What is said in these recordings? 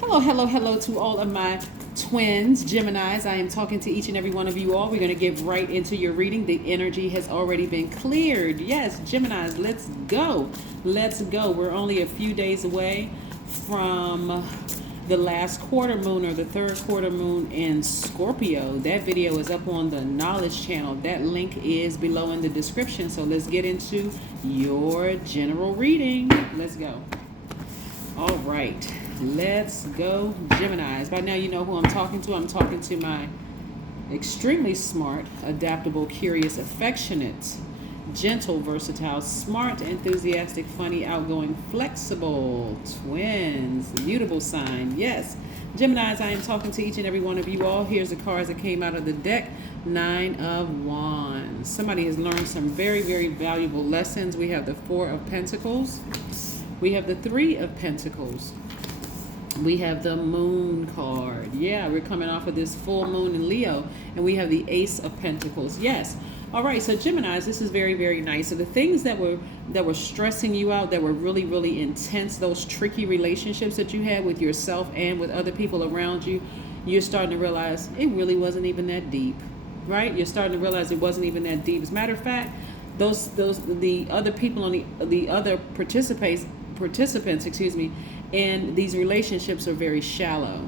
Hello to all of my twins, Geminis. I am talking to each and every one of you all. We're going to get right into your reading. The energy has already been cleared. Yes, Geminis, let's go. Let's go. We're only a few days away from the last quarter moon or the third quarter moon in Scorpio. That video is up on the Knowledge channel. That link is below in the description. So let's get into your general reading. Let's go. All right. Let's go, Geminis. By now you know who I'm talking to. I'm talking to my extremely smart, adaptable, curious, affectionate, gentle, versatile, smart, enthusiastic, funny, outgoing, flexible twins. Mutable sign. Yes. Geminis, I am talking to each and every one of you all. Here's the cards that came out of the deck. 9 of Wands. Somebody has learned some very, very valuable lessons. We have the 4 of Pentacles. We have the 3 of Pentacles. We have the Moon card. Yeah, we're coming off of this full moon in Leo, and we have the Ace of Pentacles. Yes. All right, so Geminis, this is very, very nice. So the things that were stressing you out, that were really, really intense, those tricky relationships that you had with yourself and with other people around you, you're starting to realize it really wasn't even that deep, right? You're starting to realize it wasn't even that deep. As a matter of fact, the other people on the other participants, and these relationships are very shallow.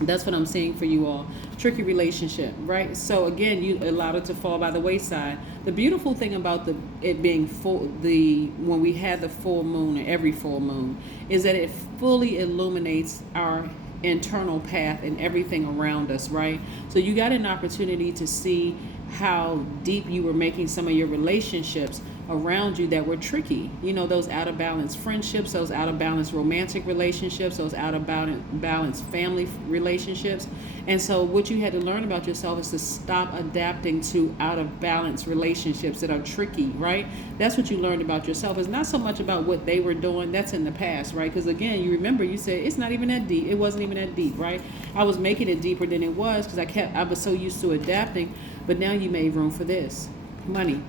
That's what I'm seeing for you all. Tricky relationship, right? So again, you allowed it to fall by the wayside. The beautiful thing about it being when we had the full moon, or every full moon, is that it fully illuminates our internal path and everything around us, right? So you got an opportunity to see how deep you were making some of your relationships around you that were tricky. You know, those out of balance friendships, those out of balance romantic relationships, those out of balance family relationships. And so what you had to learn about yourself is to stop adapting to out of balance relationships that are tricky, right? That's what you learned about yourself. It's not so much about what they were doing. That's in the past, right? Because again, you remember you said it's not even that deep. It wasn't even that deep, right? I was making it deeper than it was because I was so used to adapting. But now you made room for this. Money.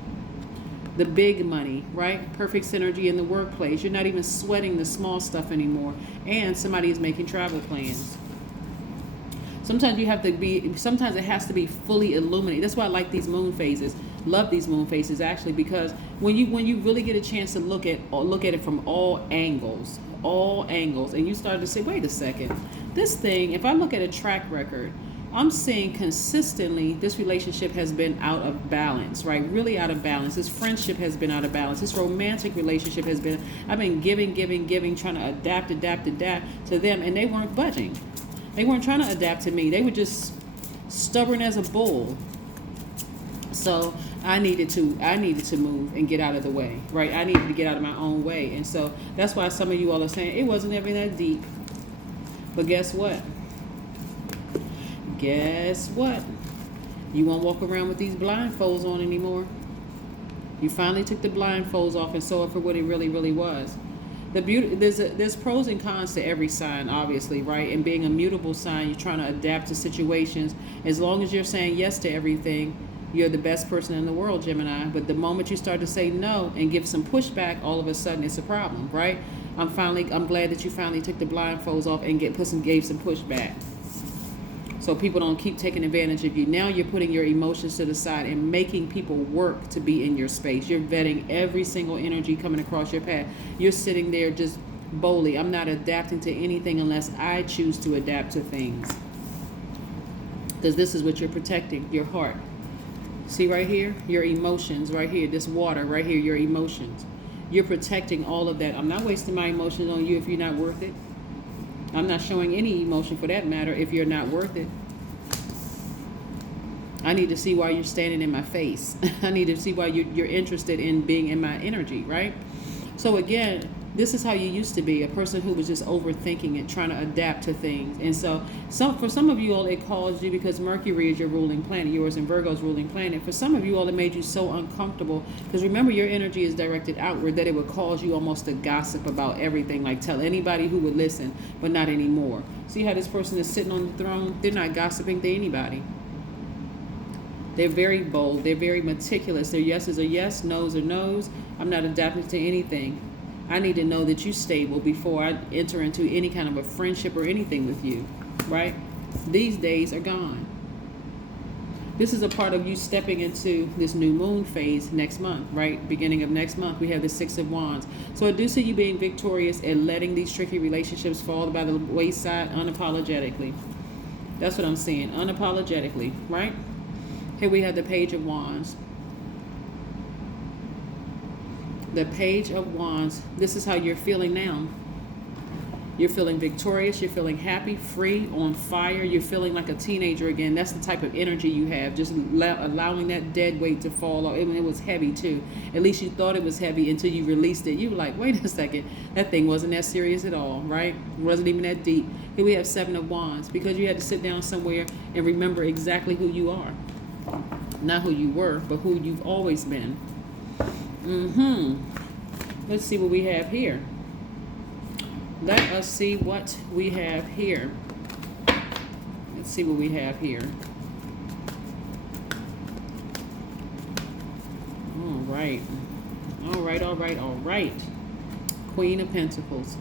The big money, right? Perfect synergy in the workplace. You're not even sweating the small stuff anymore. And somebody is making travel plans. Sometimes it has to be fully illuminated. That's why I like these moon phases. Love these moon phases actually, because when you really get a chance to look at it from all angles, and you start to say, wait a second, this thing, if I look at a track record, I'm seeing consistently this relationship has been out of balance, right? Really out of balance. This friendship has been out of balance. This romantic relationship has been, I've been giving, trying to adapt to them, and they weren't budging. They weren't trying to adapt to me. They were just stubborn as a bull. So I needed to move and get out of the way, right? I needed to get out of my own way. And so that's why some of you all are saying it wasn't ever that deep. But guess what? You won't walk around with these blindfolds on anymore. You finally took the blindfolds off and saw it for what it really, really was. There's pros and cons to every sign, obviously, right? And being a mutable sign, you're trying to adapt to situations. As long as you're saying yes to everything, you're the best person in the world, Gemini. But the moment you start to say no and give some pushback, all of a sudden it's a problem, right? I'm glad that you finally took the blindfolds off and gave some pushback. So people don't keep taking advantage of you. Now you're putting your emotions to the side and making people work to be in your space. You're vetting every single energy coming across your path. You're sitting there just boldly. I'm not adapting to anything unless I choose to adapt to things. Because this is what you're protecting, your heart. See right here? Your emotions right here. This water right here, your emotions. You're protecting all of that. I'm not wasting my emotions on you if you're not worth it. I'm not showing any emotion for that matter if you're not worth it. I need to see why you're standing in my face. I need to see why you're interested in being in my energy, right? So again, this is how you used to be, a person who was just overthinking it, trying to adapt to things. And so for some of you all, it caused you, because Mercury is your ruling planet, yours and Virgo's ruling planet. For some of you all, it made you so uncomfortable, because remember, your energy is directed outward, that it would cause you almost to gossip about everything, like tell anybody who would listen, but not anymore. See how this person is sitting on the throne? They're not gossiping to anybody. They're very bold. They're very meticulous. Their yeses are yes, no's are no's. I'm not adapting to anything. I need to know that you're stable before I enter into any kind of a friendship or anything with you, right? These days are gone. This is a part of you stepping into this new moon phase next month, right? Beginning of next month, we have the Six of Wands. So I do see you being victorious and letting these tricky relationships fall by the wayside unapologetically. That's what I'm seeing, unapologetically, right? Here we have the Page of Wands. The Page of Wands. This is how you're feeling now. You're feeling victorious. You're feeling happy, free, on fire. You're feeling like a teenager again. That's the type of energy you have. Just allowing that dead weight to fall off. It was heavy too. At least you thought it was heavy until you released it. You were like, wait a second. That thing wasn't that serious at all, right? It wasn't even that deep. Here we have Seven of Wands. Because you had to sit down somewhere and remember exactly who you are. Not who you were, but who you've always been. Let's see what we have here. Let us see what we have here. Let's see what we have here. All right. All right, all right, all right. Queen of Pentacles.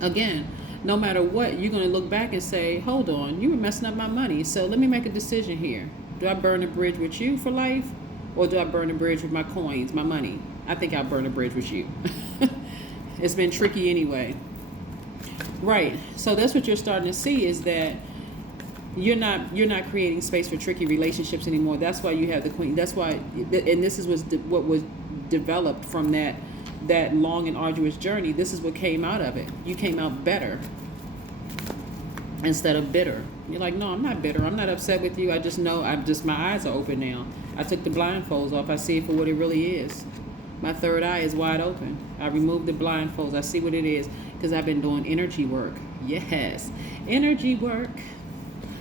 Again, no matter what, you're going to look back and say, hold on, you were messing up my money. So let me make a decision here. Do I burn a bridge with you for life? Or do I burn a bridge with my coins, my money? I think I'll burn a bridge with you. It's been tricky anyway. Right. So that's what you're starting to see, is that you're not creating space for tricky relationships anymore. That's why you have the Queen. That's why, and this is what was developed from that long and arduous journey. This is what came out of it. You came out better instead of bitter. You're like, no, I'm not bitter. I'm not upset with you. I just know my eyes are open now. I took the blindfolds off. I see it for what it really is. My third eye is wide open. I removed the blindfolds. I see what it is because I've been doing energy work. Yes, energy work.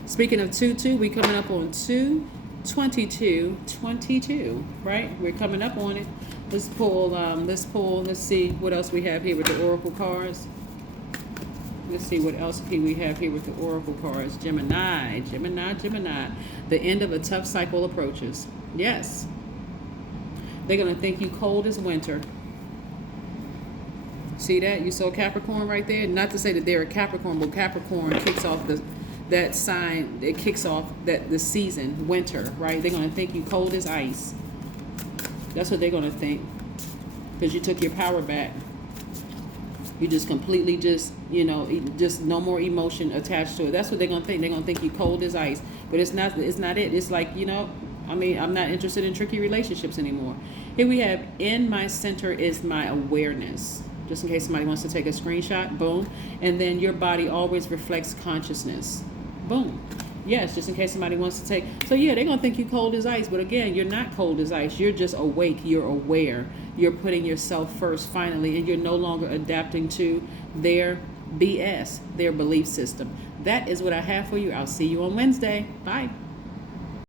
Speaking of 2-2, we coming up on 2/22/22, right? We're coming up on it. Let's see what else we have here with the Oracle cards. Let's see what else we have here with the Oracle cards. Gemini. The end of a tough cycle approaches. Yes. They're going to think you cold as winter. See that? You saw Capricorn right there? Not to say that they're a Capricorn, but Capricorn kicks off that sign. It kicks off the season, winter, right? They're going to think you cold as ice. That's what they're going to think. Because you took your power back. You just completely just no more emotion attached to it. That's what they're going to think. They're going to think you cold as ice. But it's not it. It's like, I'm not interested in tricky relationships anymore. Here we have, in my center is my awareness. Just in case somebody wants to take a screenshot, boom. And then your body always reflects consciousness. Boom. Yes, just in case somebody wants to take. So yeah, they're going to think you cold as ice. But again, you're not cold as ice. You're just awake. You're aware. You're putting yourself first finally. And you're no longer adapting to their BS, their belief system. That is what I have for you. I'll see you on Wednesday. Bye.